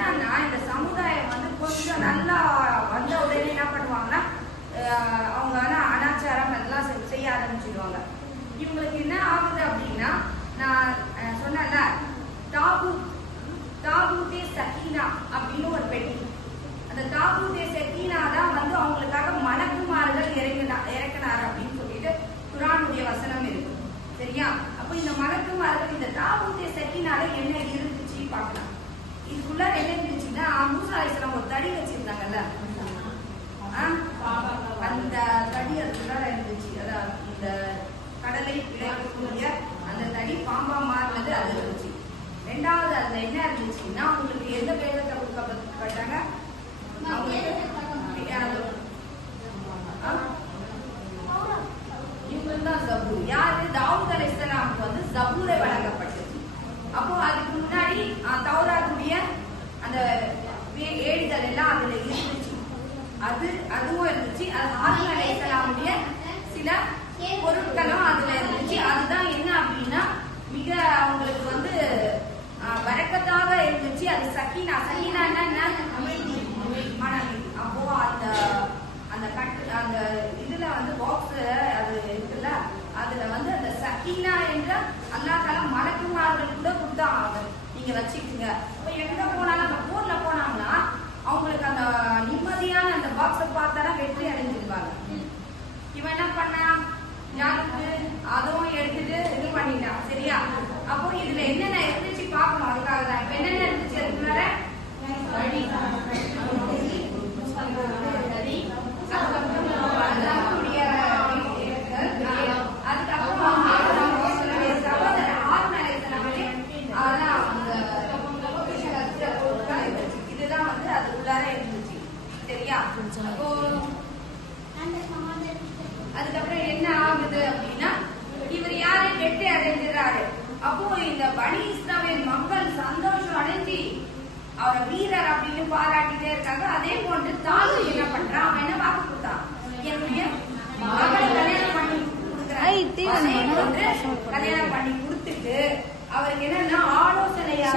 என்னன்னா இந்த சமுதாயம் வந்து கொஞ்சம் நல்லா வந்த உடனே என்ன பண்ணுவாங்கன்னா அவங்க அனாச்சாரம் அதெல்லாம் செய்ய ஆரம்பிச்சிடுவாங்க. இவங்களுக்கு என்ன ஆகுது அப்படின்னா, நான் சொன்னேன்ல தாபூத்தே சக்கீனா அப்படின்னு ஒரு பெட்டி. அந்த தாபூத்தே சக்கீனா தான் வந்து அவங்களுக்காக மலக்குமார்கள் இறக்கினார் அப்படின்னு சொல்லிட்டு குர்ஆனுடைய வசனம் இருக்கு. சரியா? அப்ப இந்த மலக்குமார்கள் இந்த தாபூத்தே சக்கீனால என்ன இருந்துச்சு பார்க்கலாம். இதுக்குள்ள என்ன இருந்துச்சுன்னா, மூசா அலைஹிஸ்ஸலாம் ஒரு தடி வச்சிருந்தாங்கல்ல, அந்த தடி அதுக்குள்ள இருந்துச்சு. அதாவது இந்த கடலை பிழைக்கக்கூடிய அந்த தடி பாம்பா மாறினது அது இருந்துச்சு. ரெண்டாவது அதுல என்ன இருந்துச்சுன்னா, உங்களுக்கு எந்த வேதத்தை கொடுக்கப்பட்டாங்க? இவங்களுக்கு தான் ஜபூர். யாரு? தாவூத் அலைஹிஸ்ஸலாமுக்கு வந்து ஜபூரை வழங்கப்பட்டது. அப்போ அதுக்கு முன்னாடி தௌராத்துடைய அந்த ஏடுகள் எல்லாம் அதுல இருந்துச்சு. அதுவும் இருந்துச்சு. அது ஹாரூன் அலைஹிஸ்ஸலாமுடைய சில பொருட்களும் அதுல இருந்துச்சு. அதுதான் என்ன அப்படின்னா மிக அவங்களுக்கு வந்து வரக்கத்தாக இருந்துச்சு. அது சக்கீனா. சக்கீனா என்ன? அமைதி, மனநிலை. அப்போ அந்த இதுல வந்து பாக்ஸ் அது இருக்குல்ல, அதுல வந்து அந்த சக்கீனா என்ற அல்லாஹ் தஆலா மலக்குமார்கள் கூட கொடுத்தாங்க. நீங்க வச்சுக்கோங்க. இப்போ எங்க போனாலும் அந்த போர்ல போனாங்கன்னா அவங்களுக்கு அந்த நிம்மதியான அந்த பாக்ஸை பார்த்தாலும் வெற்றி அடைஞ்சிருப்பாங்க. இவன் என்ன பண்ணா, யாருக்கு அதுவும் எடுத்துட்டு இது பண்ணிட்டான். சரியா? அப்போ இதுல என்னென்ன இருந்துச்சு பார்க்கணும். அதுக்காக தான் இப்ப என்னென்ன இருந்துச்சு அதுக்குள்ளார? இதுதான் வந்து அதுக்குள்ளார இருந்துச்சு. சரியா? அப்போ அதுக்கப்புறம் என்ன ஆகுது அப்படின்னா, இவர் யாரு? வெற்றி அடைஞ்சிடறாரு. அப்போ இந்த பனி இஸ்ராயேல் மக்கள் சந்தோஷம் அடைஞ்சி அவரை வீரர் அப்படின்னு பாராட்டிட்டே இருக்காங்க. அதே போன்று தாவூத் என்ன பண்றான்? அவன் என்ன வாக்கு கொடுத்தான்? என்னுடைய மகளை கல்யாணம் பண்ணி கொடுக்குறான். கல்யாணம் பண்ணி கொடுத்துட்டு அவருக்கு என்னன்னா ஆலோசனையா